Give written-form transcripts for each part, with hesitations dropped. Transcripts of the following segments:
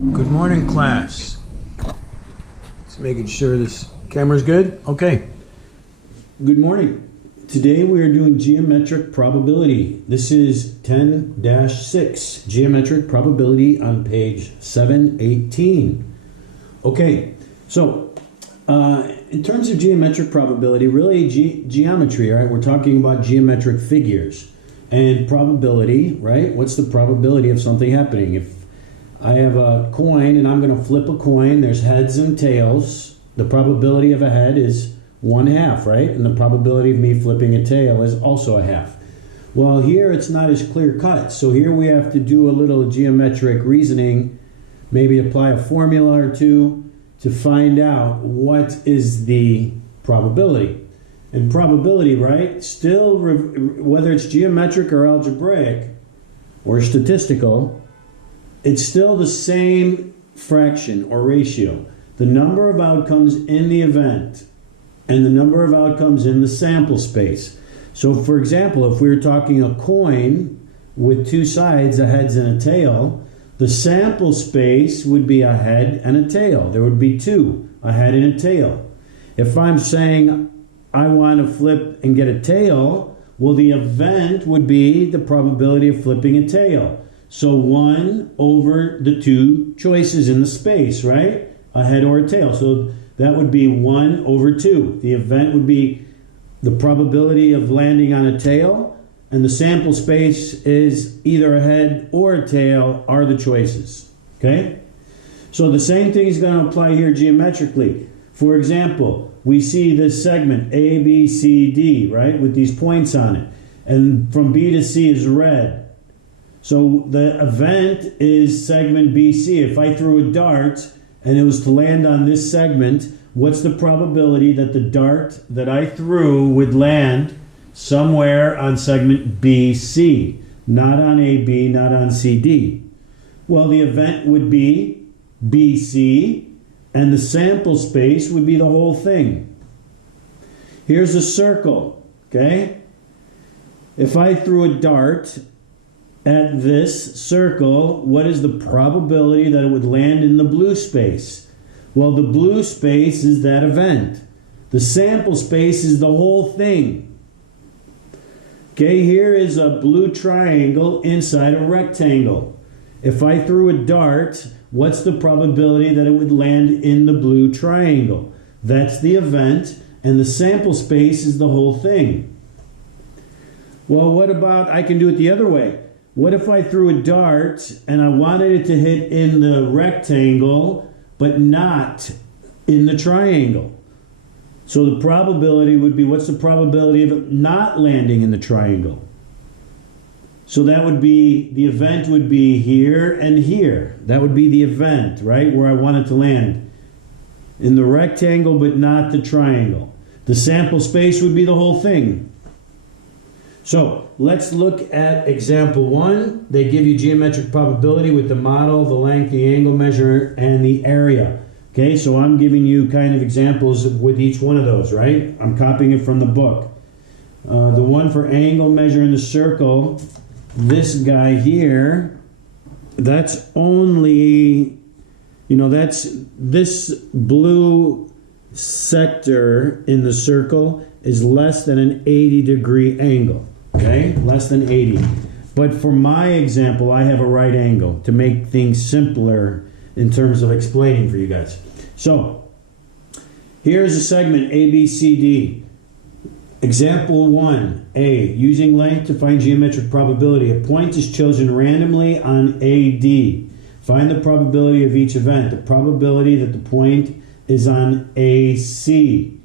Good morning, class. Just making sure this camera's good. Okay. Good morning. Today we are doing geometric probability. This is 10-6, geometric probability on page 718. Okay, so in terms of geometric probability, really geometry, right? We're talking about geometric figures. And probability, right? What's the probability of something happening? If I have a coin and I'm going to flip a coin, there's heads and tails. The probability of a head is 1/2, right? And the probability of me flipping a tail is also 1/2. Well, here it's not as clear cut. So here we have to do a little geometric reasoning, maybe apply a formula or two to find out what is the probability. And probability, right? Still, whether it's geometric or algebraic or statistical, it's still the same fraction or ratio. The number of outcomes in the event and the number of outcomes in the sample space. So for example, if we were talking a coin with two sides, a heads and a tail, the sample space would be a head and a tail. There would be two, a head and a tail. If I'm saying I want to flip and get a tail, well, the event would be the probability of flipping a tail. So 1 over the two choices in the space, right? A head or a tail. So that would be 1 over 2. The event would be the probability of landing on a tail, and the sample space is either a head or a tail are the choices, okay? So the same thing is going to apply here geometrically. For example, we see this segment A, B, C, D, right, with these points on it. And from B to C is red. So the event is segment BC. If I threw a dart and it was to land on this segment, what's the probability that the dart that I threw would land somewhere on segment BC, not on AB, not on CD? Well, the event would be BC, and the sample space would be the whole thing. Here's a circle, okay? If I threw a dart at this circle, what is the probability that it would land in the blue space? Well, the blue space is that event. The sample space is the whole thing. Okay, here is a blue triangle inside a rectangle. If I threw a dart, what's the probability that it would land in the blue triangle? That's the event, and the sample space is the whole thing. Well, what about, I can do it the other way. What if I threw a dart and I wanted it to hit in the rectangle, but not in the triangle? So the probability would be, what's the probability of it not landing in the triangle? So that would be, the event would be here and here. That would be the event, right, where I want it to land. In the rectangle, but not the triangle. The sample space would be the whole thing. So let's look at example 1. They give you geometric probability with the model, the length, the angle measure, and the area. Okay, so I'm giving you kind of examples with each one of those, right? I'm copying it from the book. The one for angle measure in the circle, this guy here, that's only, that's this blue sector in the circle is less than an 80-degree angle, okay? Less than 80. But for my example, I have a right angle to make things simpler in terms of explaining for you guys. So, here's a segment ABCD. Example 1A, using length to find geometric probability. A point is chosen randomly on AD. Find the probability of each event. The probability that the point is on AC.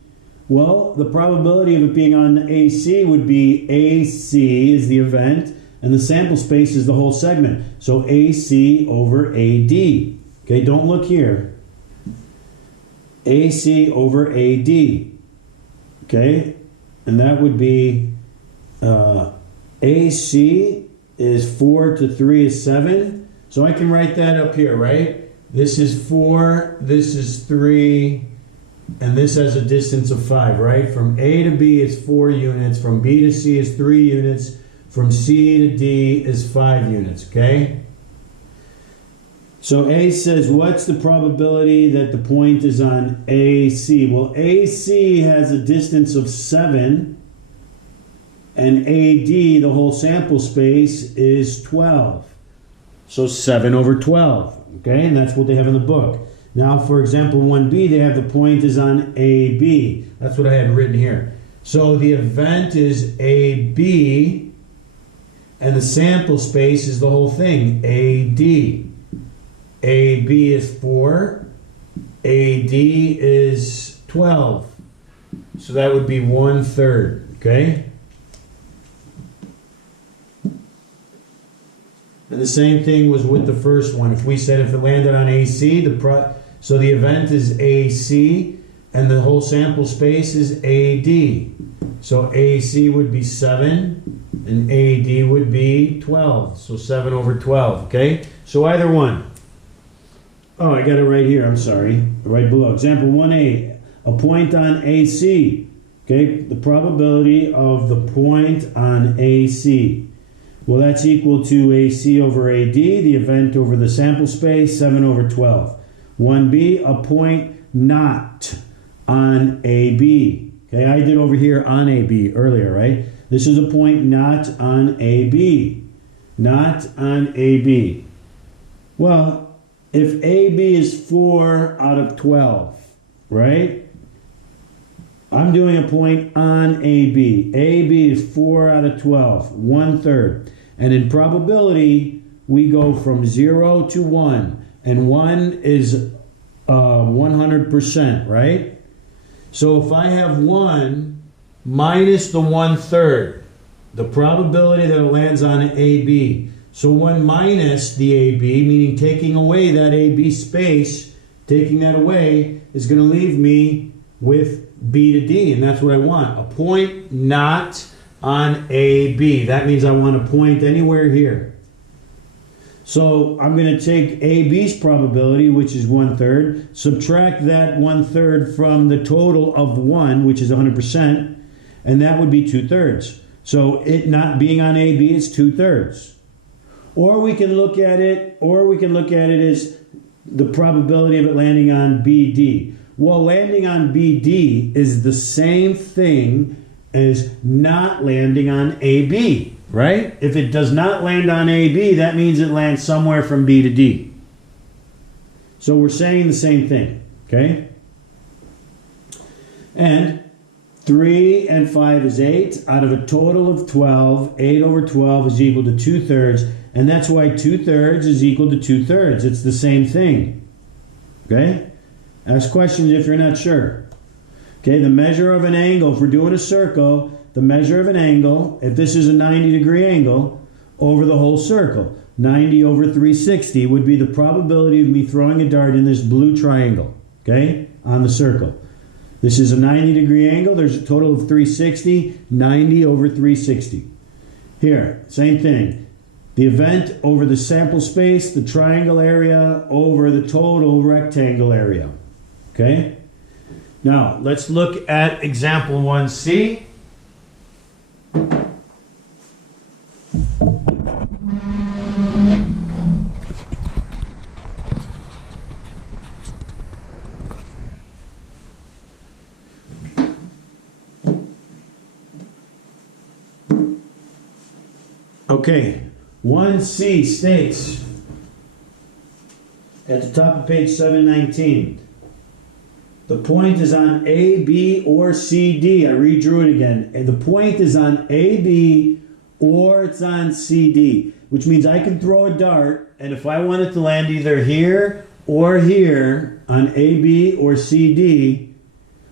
Well, the probability of it being on AC would be AC is the event, and the sample space is the whole segment. So AC over AD. Okay, don't look here. AC over AD. Okay, and that would be AC is 4 to 3 is 7. So I can write that up here, right? This is 4, this is 3, and this has a distance of 5, right? From A to B is 4 units, from B to C is 3 units, from C to D is 5 units, okay? So A says, what's the probability that the point is on AC? Well, AC has a distance of 7, and AD, the whole sample space, is 12. So 7 over 12, okay? And that's what they have in the book. Now, for example, 1B, they have the point is on AB. That's what I had written here. So the event is AB, and the sample space is the whole thing, AD. AB is 4, AD is 12. So that would be 1/3, okay? And the same thing was with the first one. If we said if it landed on AC, so the event is AC, and the whole sample space is AD. So AC would be 7, and AD would be 12. So 7 over 12, okay? So either one. Oh, I got it right here. I'm sorry. Right below. Example 1A. A point on AC. Okay, the probability of the point on AC. Well, that's equal to AC over AD, the event over the sample space, 7 over 12. 1B, a point not on AB. Okay, I did over here on AB earlier, right? This is a point not on AB. Not on AB. Well, if AB is 4 out of 12, right? I'm doing a point on AB. AB is 4 out of 12, 1/3. And in probability, we go from 0 to 1. And 1 is 100%, right? So if I have 1 minus the 1/3, the probability that it lands on AB. So 1 minus the AB, meaning taking away that AB space, taking that away, is going to leave me with B to D, and that's what I want. A point not on AB. That means I want a point anywhere here. So I'm going to take AB's probability, which is 1/3, subtract that 1/3 from the total of 1, which is 100%, and that would be 2/3. So it not being on AB is 2/3. Or we can look at it as the probability of it landing on BD. Well, landing on BD is the same thing as not landing on AB, right? If it does not land on AB, that means it lands somewhere from B to D. So we're saying the same thing, okay? And 3 and 5 is 8. Out of a total of 12, 8 over 12 is equal to 2/3. And that's why 2/3 is equal to 2/3. It's the same thing. Okay? Ask questions if you're not sure. Okay, the measure of an angle, if we're doing a circle, the measure of an angle, if this is a 90-degree angle, over the whole circle, 90 over 360 would be the probability of me throwing a dart in this blue triangle, okay, on the circle. This is a 90-degree angle. There's a total of 360, 90 over 360. Here, same thing. The event over the sample space, the triangle area over the total rectangle area. Okay? Now, let's look at example 1C. Okay. 1C states at the top of page 719, the point is on A, B, or C, D. I redrew it again. And the point is on A, B, or it's on C, D, which means I can throw a dart, and if I want it to land either here or here on A, B, or C, D,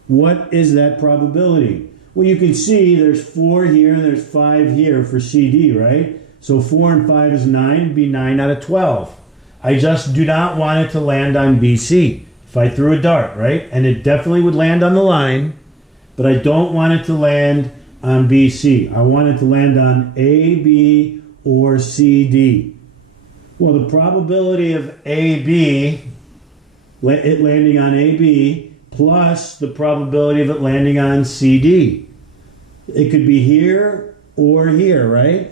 what is that probability? Well, you can see there's 4 here and there's 5 here for C, D, right? So 4 and 5 is 9, it'd be 9 out of 12. I just do not want it to land on BC. If I threw a dart, right? And it definitely would land on the line, but I don't want it to land on BC. I want it to land on A, B, or C, D. Well, the probability of AB, it landing on AB, plus the probability of it landing on CD. It could be here or here, right?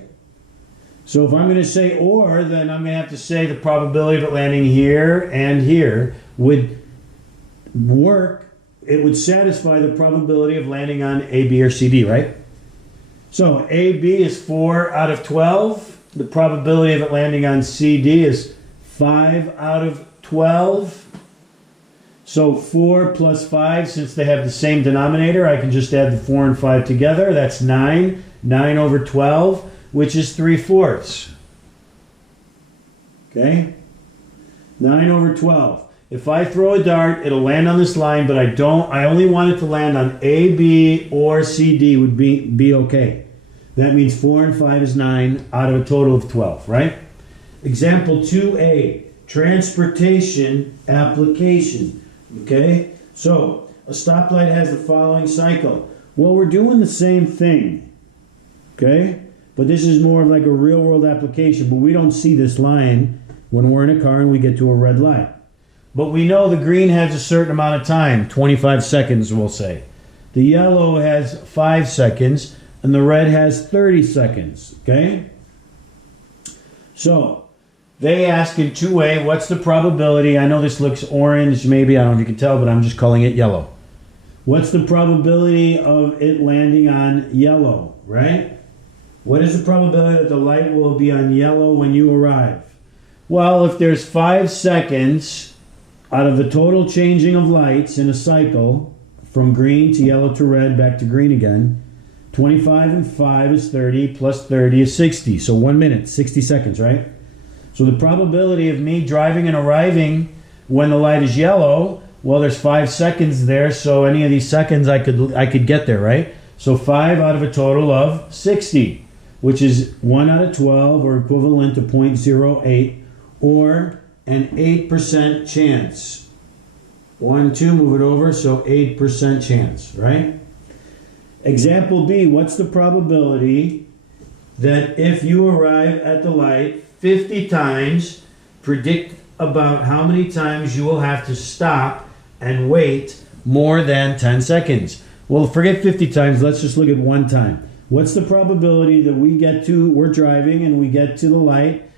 So if I'm going to say or, then I'm going to have to say the probability of it landing here and here would work. It would satisfy the probability of landing on A, B, or C, D, right? So A, B is 4 out of 12. The probability of it landing on C, D is 5 out of 12. So 4 plus 5, since they have the same denominator, I can just add the 4 and 5 together. That's 9. 9 over 12, which is 3/4. Okay? 9 over 12. If I throw a dart, it'll land on this line, but I only want it to land on A, B, or C, D would be okay. That means 4 and 5 is 9 out of a total of 12, right? Example 2A, transportation application. Okay? So, a stoplight has the following cycle. Well, we're doing the same thing. Okay? But this is more of like a real world application, but we don't see this line when we're in a car and we get to a red light. But we know the green has a certain amount of time, 25 seconds we'll say. The yellow has 5 seconds and the red has 30 seconds, okay? So, they ask in 2A, what's the probability? I know this looks orange, maybe, I don't know if you can tell, but I'm just calling it yellow. What's the probability of it landing on yellow, right? What is the probability that the light will be on yellow when you arrive? Well, if there's 5 seconds out of the total changing of lights in a cycle, from green to yellow to red, back to green again, 25 and 5 is 30, plus 30 is 60. So 1 minute, 60 seconds, right? So the probability of me driving and arriving when the light is yellow, well, there's 5 seconds there, so any of these seconds I could get there, right? So 5 out of a total of 60, which is 1 out of 12, or equivalent to 0.08, or an 8% chance. 1, 2, move it over, so 8% chance, right? Example B, what's the probability that if you arrive at the light 50 times, predict about how many times you will have to stop and wait more than 10 seconds? Well, forget 50 times, let's just look at 1 time. What's the probability that we're driving and we get to the light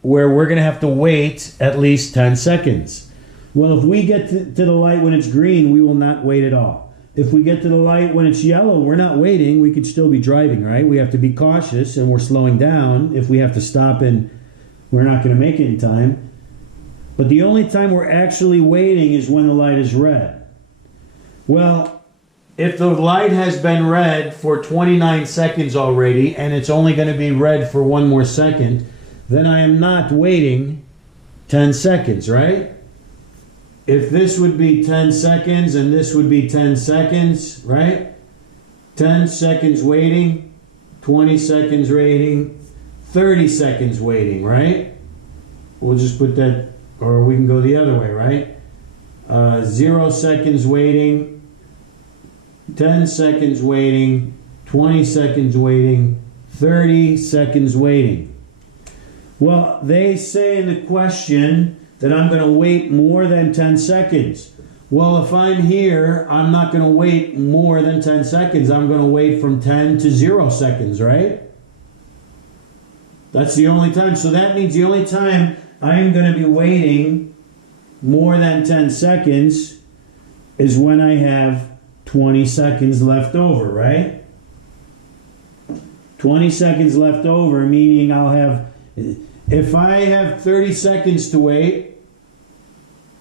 where we're going to have to wait at least 10 seconds? Well, if we get to the light when it's green, we will not wait at all. If we get to the light when it's yellow, we're not waiting, we could still be driving, right? We have to be cautious and we're slowing down. If we have to stop and we're not going to make it in time. But the only time we're actually waiting is when the light is red. Well, if the light has been red for 29 seconds already and it's only going to be red for 1 more second, then I am not waiting 10 seconds, right? If this would be 10 seconds and this would be 10 seconds, right? 10 seconds waiting, 20 seconds waiting, 30 seconds waiting, right? We'll just put that, or we can go the other way, right? 0 seconds waiting, 10 seconds waiting, 20 seconds waiting, 30 seconds waiting. Well, they say in the question that I'm going to wait more than 10 seconds. Well, if I'm here, I'm not going to wait more than 10 seconds. I'm going to wait from 10 to 0 seconds, right? That's the only time. So that means the only time I'm going to be waiting more than 10 seconds is when I have 20 seconds left over, right? 20 seconds left over, meaning I'll have... If I have 30 seconds to wait,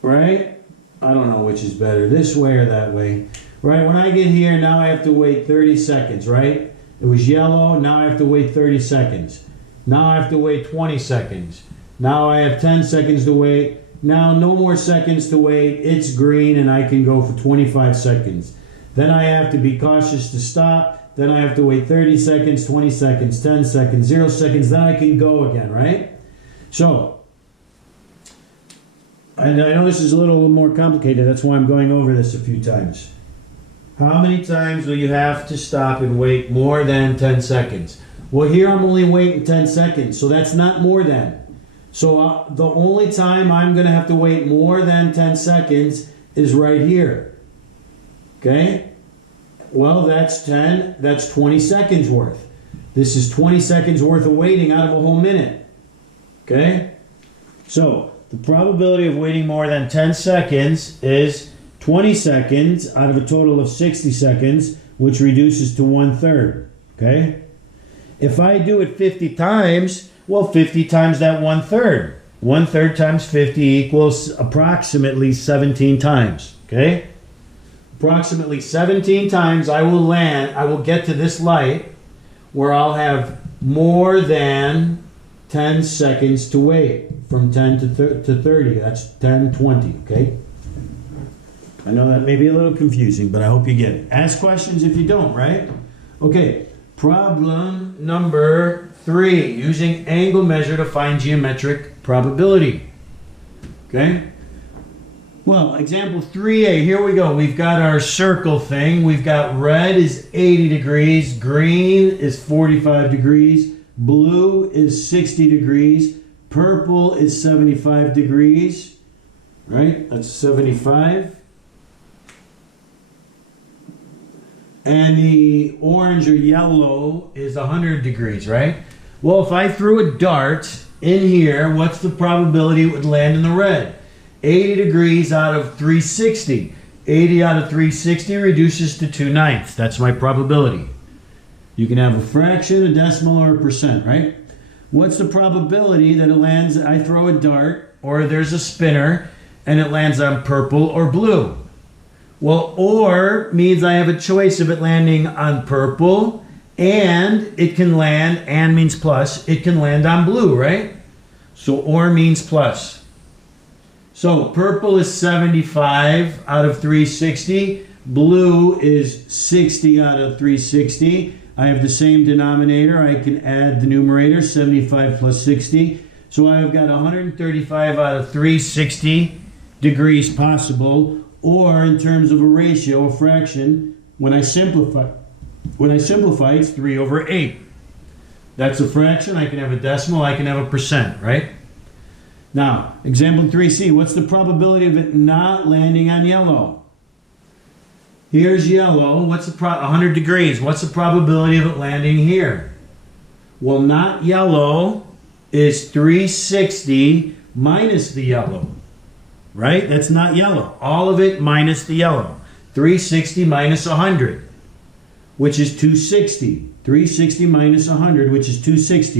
right? I don't know which is better, this way or that way. Right, when I get here, now I have to wait 30 seconds, right? It was yellow, now I have to wait 30 seconds. Now I have to wait 20 seconds. Now I have 10 seconds to wait. Now no more seconds to wait. It's green and I can go for 25 seconds. Then I have to be cautious to stop. Then I have to wait 30 seconds, 20 seconds, 10 seconds, 0 seconds. Then I can go again, right? So, and I know this is a little more complicated. That's why I'm going over this a few times. How many times will you have to stop and wait more than 10 seconds? Well, here I'm only waiting 10 seconds, so that's not more than. So the only time I'm going to have to wait more than 10 seconds is right here. Okay? Well, that's 10. That's 20 seconds worth. This is 20 seconds worth of waiting out of a whole minute. Okay? So, the probability of waiting more than 10 seconds is 20 seconds out of a total of 60 seconds, which reduces to 1/3. Okay? If I do it 50 times, well, 50 times that 1/3. 1/3 times 50 equals approximately 17 times. Okay? Approximately 17 times I will get to this light where I'll have more than 10 seconds to wait. From 10 to 30. That's 10, 20. Okay? I know that may be a little confusing, but I hope you get it. Ask questions if you don't, right? Okay. Problem number 3. Using angle measure to find geometric probability. Okay? Well, example 3a. Here we go. We've got our circle thing. We've got red is 80 degrees. Green is 45 degrees. Blue is 60 degrees. Purple is 75 degrees. Right? That's 75. And the orange or yellow is 100 degrees, right? Well, if I threw a dart in here, what's the probability it would land in the red? 80 degrees out of 360. 80 out of 360 reduces to 2/9. That's my probability. You can have a fraction, a decimal, or a percent, right? What's the probability that it lands, I throw a dart, or there's a spinner, and it lands on purple or blue? Well, or means I have a choice of it landing on purple, and it can land, and means plus, it can land on blue, right? So or means plus. So purple is 75 out of 360. Blue is 60 out of 360. I have the same denominator. I can add the numerator, 75 plus 60. So I've got 135 out of 360 degrees possible. Or in terms of a ratio, a fraction, when I simplify, it's 3/8. That's a fraction. I can have a decimal. I can have a percent, right? Now, example 3c. What's the probability of it not landing on yellow? Here's yellow. What's the 100 degrees. What's the probability of it landing here? Well, not yellow is 360 minus the yellow. Right? That's not yellow. All of it minus the yellow. 360 minus 100, which is 260. 360 minus 100, which is 260.